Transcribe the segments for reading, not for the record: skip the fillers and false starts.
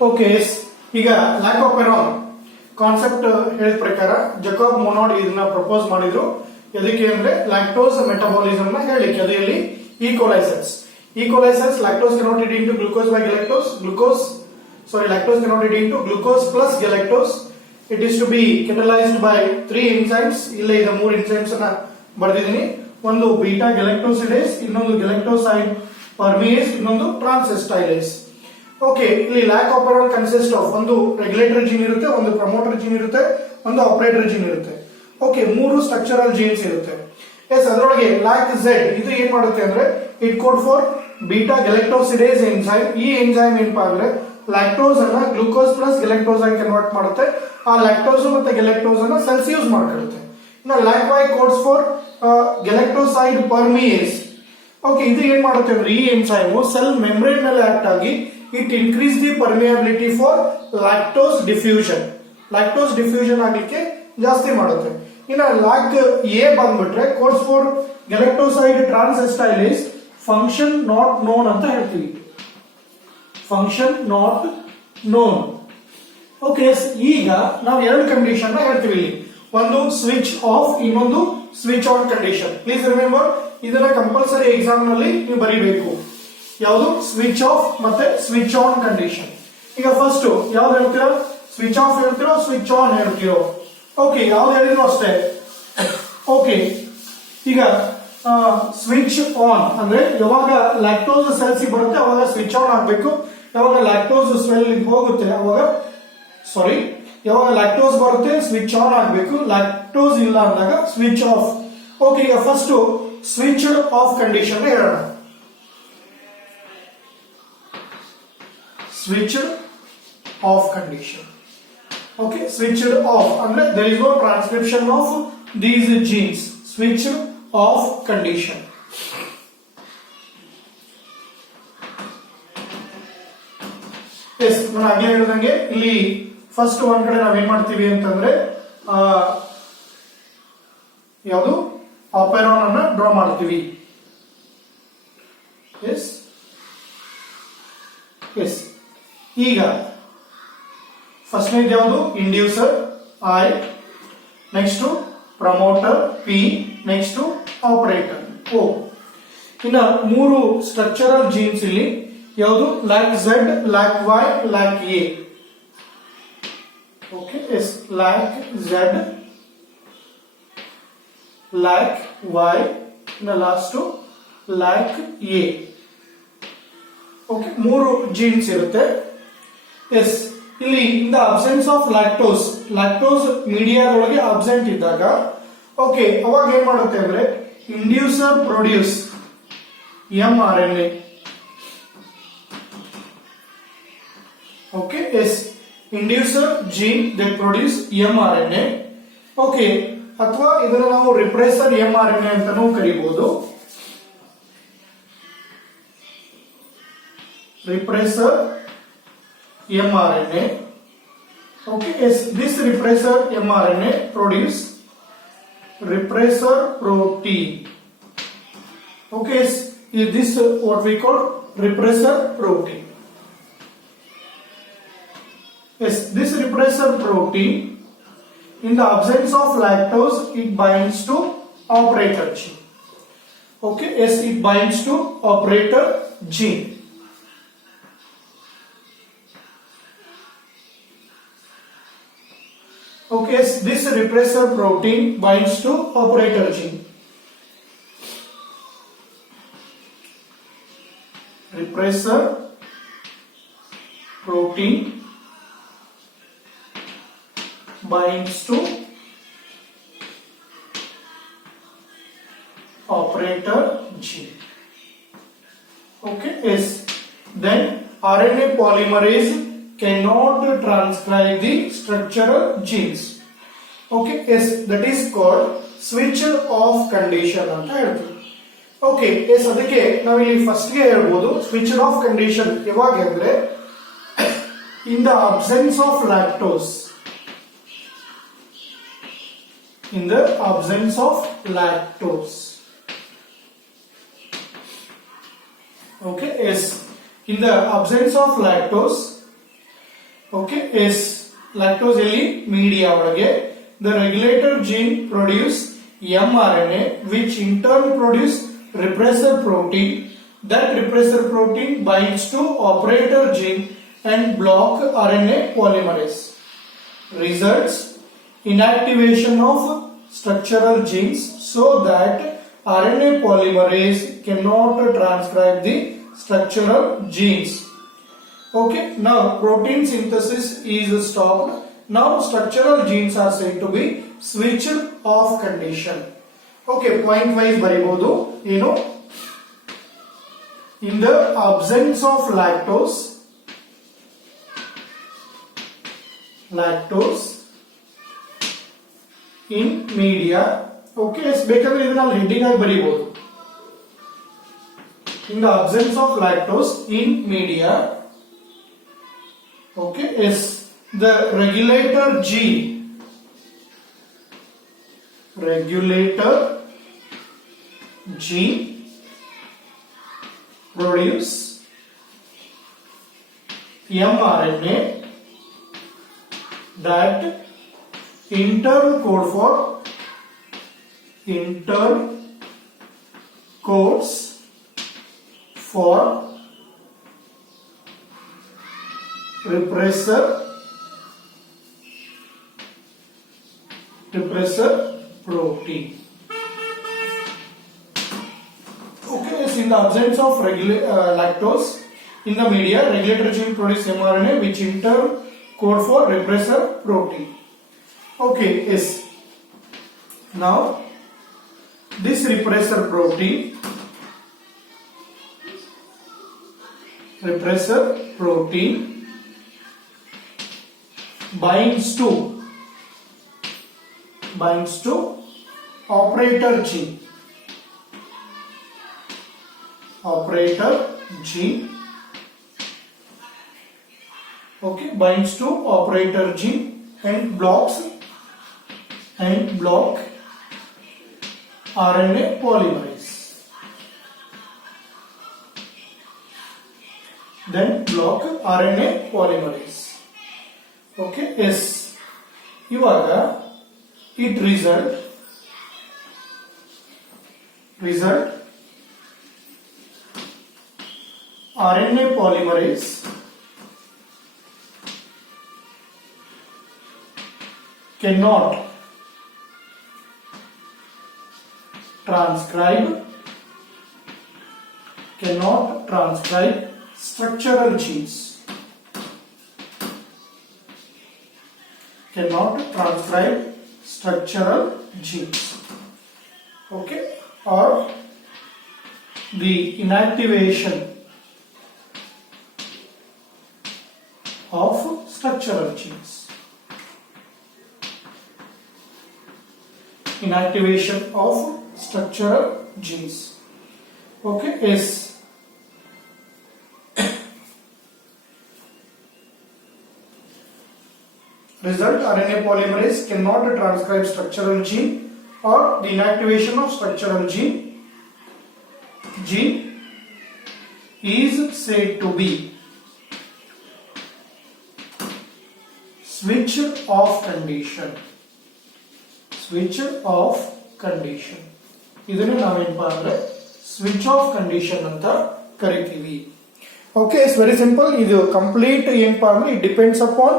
ಓಕೆ, ಈಗ lack of ಪೆರಾನ್ ಕಾನ್ಸೆಪ್ಟ್ ಹೇಳಿದ ಪ್ರಕಾರ ಜಕೋಬ್ ಮೊನಾಡ್ ಇದನ್ನ ಪ್ರಪೋಸ್ ಮಾಡಿದ್ರು. ಎದಕ್ಕೆ ಅಂದ್ರೆ ಲ್ಯಾಕ್ಟೋಸ್ ಮೆಟಬಾಲಿಸಮ್ ನ ಹೇಳಿಕ್ಕೆ. ಅದರಲ್ಲಿ E coli uses lactose cannot lead into glucose by lactose cannot lead into glucose plus galactose. It is to be catalyzed by 3 enzymes. ಇಲ್ಲೇ ಇದೆ 3 enzymes ಅನ್ನ ಬರೆದಿದ್ದೀನಿ. ಒಂದು ಬೀಟಾ ಗ್ಯಾಲಕ್ಟೋಸಿಡೇಸ್, ಇನ್ನೊಂದು ಗ್ಯಾಲಕ್ಟೋಸೈಡ್ ಪರ್ಮಿಯೇಸ್, ಇನ್ನೊಂದು ಟ್ರಾನ್ಸೆಸ್ಟೈಲೇಸ್. ಓಕೆ, ಇಲ್ಲಿ lac operon consist of ಒಂದು ರೆಗ್ಯುಲೇಟರ್ ಜೀನ್ ಇರುತ್ತೆ, ಒಂದು ಪ್ರಮೋಟರ್ ಜೀನ್ ಇರುತ್ತೆ, ಒಂದು ಆಪರೇಟರ್ ಜೀನ್ ಇರುತ್ತೆ. ಓಕೆ, 3 ಸ್ಟ್ರಕ್ಚರಲ್ ಜೀನ್ಸ್ ಇರುತ್ತೆ. ಎಸ್, ಅದರೊಳಗೆ ಲ್ಯಾಕ್ ಝೆಡ್ ಇದು ಏನ್ ಮಾಡುತ್ತೆ ಅಂದ್ರೆ it code for beta galactosidase enzyme. ಈ ಎಂಜೈಮ್ ಏನಪ್ಪಾ ಅಂದ್ರೆ ಲ್ಯಾಕ್ಟೋಸ್ ಅನ್ನ ಗ್ಲೂಕೋಸ್ ಪ್ಲಸ್ ಗ್ಯಾಲಕ್ಟೋಸ್ ಆಗಿ ಕನ್ವರ್ಟ್ ಮಾಡುತ್ತೆ. ಆ ಲ್ಯಾಕ್ಟೋಸ್ ಮತ್ತೆ ಗ್ಯಾಲಕ್ಟೋಸ್ ಅನ್ನ ಸೆಲ್ಸ್ ಯೂಸ್ ಮಾಡ್ಕೊಳ್ಳುತ್ತೆ. ಇನ್ನು lac Y codes for galactoside permease. Okay, ಇದು ಏನ್ ಮಾಡುತ್ತೆ ಅಂದ್ರೆ ಈ ಎಂಜೈಮ್ ಸೆಲ್ ಮೆಂಬ್ರೇನ್ ಮೇಲೆ ಆಕ್ಟ್ ಆಗಿ it increase the permeability for lactose diffusion ಆಗ್ಲಿಕ್ಕೆ ಜಾಸ್ತಿ ಮಾಡುತ್ತೆ. ಇನ್ನು ಲ್ಯಾಕ್ ಎ ಬಂದ್ಬಿಟ್ರೆ codes for galactoside transacetylase function not known ಅಂತ ಹೇಳ್ತೀವಿ. Function not non. ಓಕೆ, ಈಗ ನಾವು 2 ಕಂಡೀಷನ್ ಹೇಳ್ತೀವಿ ಇಲ್ಲಿ. ಒಂದು ಸ್ವಿಚ್ ಆಫ್, ಇನ್ನೊಂದು switch on condition. Please remember, ಇದನ್ನ ಕಂಪಲ್ಸರಿ ಎಕ್ಸಾಮ್ ನಲ್ಲಿ ನೀವು ಬರೀಬೇಕು. ಯಾವುದು? ಸ್ವಿಚ್ ಆಫ್ ಮತ್ತೆ ಸ್ವಿಚ್ ಆನ್ ಕಂಡೀಷನ್. ಈಗ ಫಸ್ಟ್ ಯಾವ್ದು ಹೇಳ್ತೀರಾ? ಸ್ವಿಚ್ ಆಫ್ ಹೇಳ್ತಿರೋ ಸ್ವಿಚ್ ಆನ್ ಹೇಳ್ತಿರೋ? ಓಕೆ, ಯಾವ್ದು ಹೇಳಿದ್ರು ಅಷ್ಟೇ. ಓಕೆ, ಈಗ ಸ್ವಿಚ್ ಆನ್ ಅಂದ್ರೆ ಯಾವಾಗ ಲ್ಯಾಕ್ಟೋಸ್ ಸೆಲ್ಸ್ ಬರುತ್ತೆ ಅವಾಗ ಸ್ವಿಚ್ ಆನ್ ಆಗ್ಬೇಕು. ಯಾವಾಗ ಲ್ಯಾಕ್ಟೋಸ್ ಸ್ಮೆಲ್ ಹೋಗುತ್ತೆ ಯಾವಾಗ ಲ್ಯಾಕ್ಟೋಸ್ ಬರುತ್ತೆ ಸ್ವಿಚ್ ಆನ್ ಆಗ್ಬೇಕು. ಲ್ಯಾಕ್ಟೋಸ್ ಇಲ್ಲ ಅಂದಾಗ ಸ್ವಿಚ್ ಆಫ್. ಓಕೆ, ಈಗ ಫಸ್ಟ್ ಸ್ವಿಚ್ ಆಫ್ ಕಂಡೀಷನ್ ಹೇಳೋಣ. Switch off condition. Okay, switch off ಅಂದ್ರೆ there is no transcription of these genes. Switch off condition. Yes, ನಾನು ಆಗ್ಲೇ ಹೇಳಿದಂಗೆ ಇಲ್ಲಿ ಫಸ್ಟ್ ಒಂದ್ ಕಡೆ ನಾವೇನ್ ಮಾಡ್ತೀವಿ ಅಂತಂದ್ರೆ ಯಾವುದು ಆಪೆರಾನ್ ಅನ್ನ ಡ್ರಾ ಮಾಡ್ತೀವಿ. ಎಸ್, ಈಗ ಫಸ್ಟ್ನೇದು ಯಾವುದು? Inducer I, next promoter P, next operator O. ಇನ್ನ 3 ಸ್ಟ್ರಕ್ಚರಲ್ ಜೀನ್ಸ್ ಇಲ್ಲಿ ಯಾವುದು? Lac Z, lac Y, lac A. Okay, yes, lac Z, lac Y, last lac A. Okay, 3 genes ಇರುತ್ತೆ. ಎಸ್, ಇಲ್ಲಿ in the absence of lactose ಮೀಡಿಯಾದೊಳಗೆ absent ಇದ್ದಾಗ okay ಅವಾಗ ಏನ್ ಮಾಡುತ್ತೆ ಅಂದ್ರೆ inducer produce mRNA. Okay, yes, inducer gene they produce mRNA. Okay, ಅಥವಾ ಇದನ್ನ ನಾವು ರಿಪ್ರೆಸರ್ mRNA ಅಂತಾನೂ ಕರೀಬಹುದು. Regressor mRNA. Okay, yes, this repressor mRNA produce repressor protein. Okay, yes, this what we call repressor protein. Yes, this repressor protein in the absence of lactose it binds to operator gene. Okay, yes, it binds to operator gene. Okay, this repressor protein binds to operator gene. Repressor protein binds to operator gene. Okay, yes. Then RNA polymerase cannot transcribe the structural genes. Okay, yes, that is called switch off condition ಅಂತ ಹೇಳ್ತೀವಿ. Okay, S, ಅದಕ್ಕೆ ನಾವಿಲ್ಲಿ ಫಸ್ಟ್ ಗೆ ಹೇಳ್ಬೋದು switch off condition ಯಾವಾಗ ಅಂದ್ರೆ ಇನ್ the absence of lactose. In the absence of lactose. Okay, yes. In the absence of lactose, Okay, yes, lactose ಇಲ್ಲಿ media ಒಳಗೆ the regulator gene produce mRNA which in turn produce repressor protein. That repressor protein binds to operator gene and block RNA polymerase. Results inactivation of structural genes so that RNA polymerase cannot transcribe the structural genes. Okay, now protein synthesis is stopped. Now structural genes are said to be switched off condition. Okay, point wise baribodu ಏನು in the absence of lactose in media. Okay, ಬೇಕಂದ್ರೆ ಇದನ್ನ ನಾವು ಹೆಡ್ಡಿಂಗ್ ಆಗಿ ಬರೀಬಹುದು. In the absence of lactose in media, okay, is the regulator gene produce mRNA that in turn codes for repressor protein. Okay, so in the absence of lactose in the media, regulator gene produce mRNA which in turn code for repressor protein. Okay, yes. Now this repressor protein binds to operator gene. Okay, binds to operator gene and block RNA polymerase. Then block RNA polymerase. Okay, yes. ಇವಾಗ it result RNA polymerase cannot transcribe structural genes. Okay, or the inactivation of structural genes. Okay, yes. Result, RNA polymerase cannot transcribe structural gene or the inactivation of structural gene is said to be switch off condition. ಇದನ್ನು ನಾವೇನಪ್ಪಾ ಅಂದ್ರೆ switch off condition ಅಂತ ಕರಿತೀವಿ. Okay, it's very simple. ಇದು ಕಂಪ್ಲೀಟ್ ಏನಪ್ಪಾ ಅಂದ್ರೆ it depends upon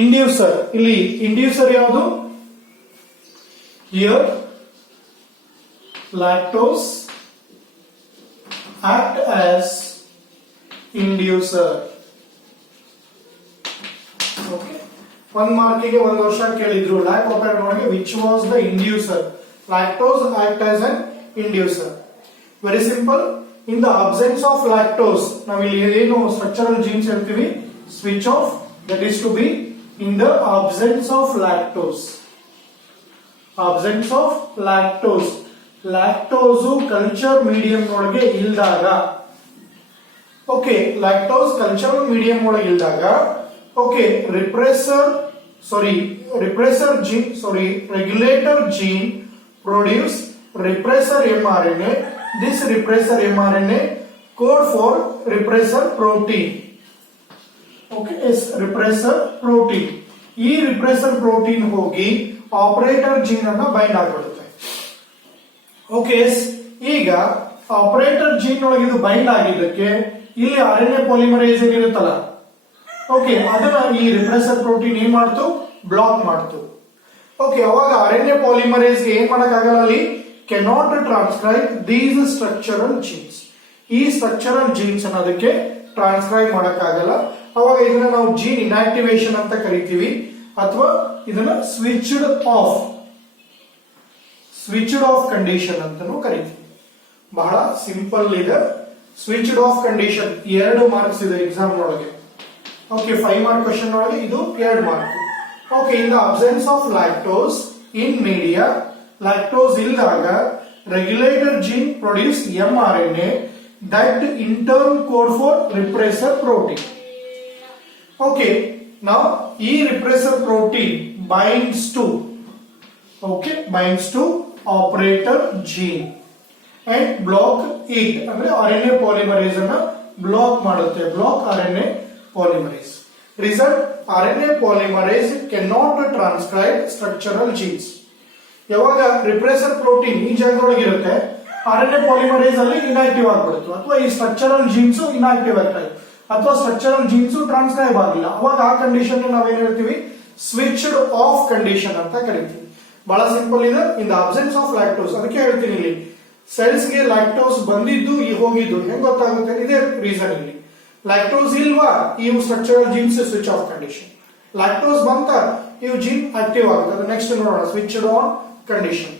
inducer. ಇಲ್ಲಿ ಇಂಡ್ಯೂಸರ್ ಯಾವುದು? Here lactose act as inducer. Okay, one mark ಗೆ ಒಂದು ವರ್ಷ ಕೇಳಿದ್ರು ಲ್ಯಾಕ್ ಆಪರೇಟರ್ ಒಳಗೆ which was the inducer. Lactose act as an inducer. Very simple. In the absence of lactose, ನಾವಿಲ್ಲಿ ಏನು ಸ್ಟ್ರಕ್ಚರಲ್ ಜೀನ್ಸ್ ಹೇಳ್ತೀವಿ switch off. That is to be in the absence of lactose. Lactose culture medium ಒಳಗೆ ಇಲ್ದಾಗ. Okay, lactose culture medium ಒಳಗೆ ಇಲ್ದಾಗ. Okay, regulator gene produce repressor mRNA. This repressor mRNA code for repressor protein. Okay yes repressor protein. ಈ repressor protein ಹೋಗಿ operator gene ಅನ್ನ bind ಆಗ್ಬಿಡುತ್ತೆ. Okay ಈಗ operator gene ಒಳಗೆ ಇದು ಬೈಂಡ್ ಆಗಿದ್ದಕ್ಕೆ ಇಲ್ಲಿ RNA ಪಾಲಿಮರೇಸ್ ಏನಿರುತ್ತಲ್ಲ, ಓಕೆ ಅದನ್ನ ಈ ರಿಪ್ರೆಸರ್ ಪ್ರೋಟೀನ್ ಏನ್ ಮಾಡ್ತು, ಬ್ಲಾಕ್ ಮಾಡ್ತು. ಓಕೆ ಅವಾಗ RNA ಪಾಲಿಮರೇಸ್ ಏನ್ ಮಾಡಕ್ಕಾಗಲ್ಲ, ಅಲ್ಲಿ cannot transcribe these structural jeans. ಈ ಸ್ಟ್ರಕ್ಚರಲ್ ಜೀನ್ಸ್ ಅನ್ನೋದಕ್ಕೆ ಟ್ರಾನ್ಸ್ಕ್ರೈಬ್ ಮಾಡಕ್ಕಾಗಲ್ಲ. ಅವಾಗ ಇದನ್ನ ನಾವು ಜೀನ್ ಇನ್ಆಕ್ಟಿವೇಶನ್ ಅಂತ ಕರಿತೀವಿ, ಅಥವಾ ಇದನ್ನ ಸ್ವಿಚ್ಡ್ ಆಫ್ ಕಂಡೀಷನ್ ಅಂತಾನೂ ಕರಿತೀವಿ. ಬಹಳ ಸಿಂಪಲ್ ಇದೆ. ಸ್ವಿಚ್ಡ್ ಆಫ್ ಕಂಡೀಷನ್ 2 ಮಾರ್ಕ್ಸ್ ಇದೆ ಎಕ್ಸಾಮ್ ಒಳಗೆ. ಓಕೆ 5 ಮಾರ್ಕ್ ಕ್ವಶನ್ ಒಳಗೆ ಇದು 2 mark. Okay in the absence of lactose in media, lactose ಇಲ್ದಾಗ regulator gene produce mRNA that in turn code for repressor protein. Okay ನಾವು ಈ repressor protein binds to operator gene and block it, ಅಂದ್ರೆ RNA polymerase ಅನ್ನ ಬ್ಲಾಕ್ ಮಾಡುತ್ತೆ, block RNA polymerase. Result, RNA polymerase cannot transcribe structural genes. ಯಾವಾಗ regressor protein ಈ ಜಾಗದೊಳಗೆ ಇರುತ್ತೆ, RNA polymerase ಅಲ್ಲಿ ಇನ್ಆಕ್ಟಿವ್ ಆಗ್ಬಿಡುತ್ತೆ, ಅಥವಾ ಈ ಸ್ಟ್ರಕ್ಚರಲ್ ಜೀನ್ಸ್ ಇನ್ಆಕ್ಟಿವ್ ಆಗ್ತವೆ, ಅಥವಾ ಸ್ಟ್ರಕ್ಚರಲ್ ಜೀನ್ಸ್ ಟ್ರಾನ್ಸ್ಕ್ರೈಬ್ ಆಗಿಲ್ಲ. ಅವಾಗ ಆ ಕಂಡೀಷನ್ ನಾವೇನ್ ಹೇಳ್ತೀವಿ, ಸ್ವಿಚ್ಡ್ ಆಫ್ ಕಂಡೀಷನ್ ಅಂತ ಕರಿತೀವಿ. ಬಹಳ ಸಿಂಪಲ್ ಇದೆ. ಇನ್ ದ ಅಬ್ಸೆನ್ಸ್ ಆಫ್ ಲ್ಯಾಕ್ಟೋಸ್, ಅದಕ್ಕೆ ಹೇಳ್ತೀನಿ ಇಲ್ಲಿ ಸೆಲ್ಸ್ ಗೆ ಲ್ಯಾಕ್ಟೋಸ್ ಬಂದಿದ್ದು ಈ ಹೋಗಿದ್ದು ಹೆಂಗ್ ಗೊತ್ತಾಗುತ್ತೆ, ಇದೇ ರೀಸನ್. ಇಲ್ಲಿ ಲ್ಯಾಕ್ಟೋಸ್ ಇಲ್ವಾ, ಇವು structural genes switch off condition. Lactose ಬಂತ ಇವು ಜೀನ್ ಆಕ್ಟಿವ್ ಆಗುತ್ತೆ. ನೆಕ್ಸ್ಟ್ ನೋಡೋಣ switched on condition.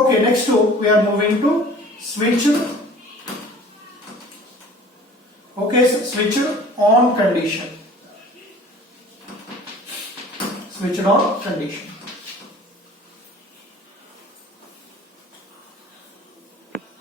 Okay next we are moving to switched. Okay switched on condition. Switched on condition.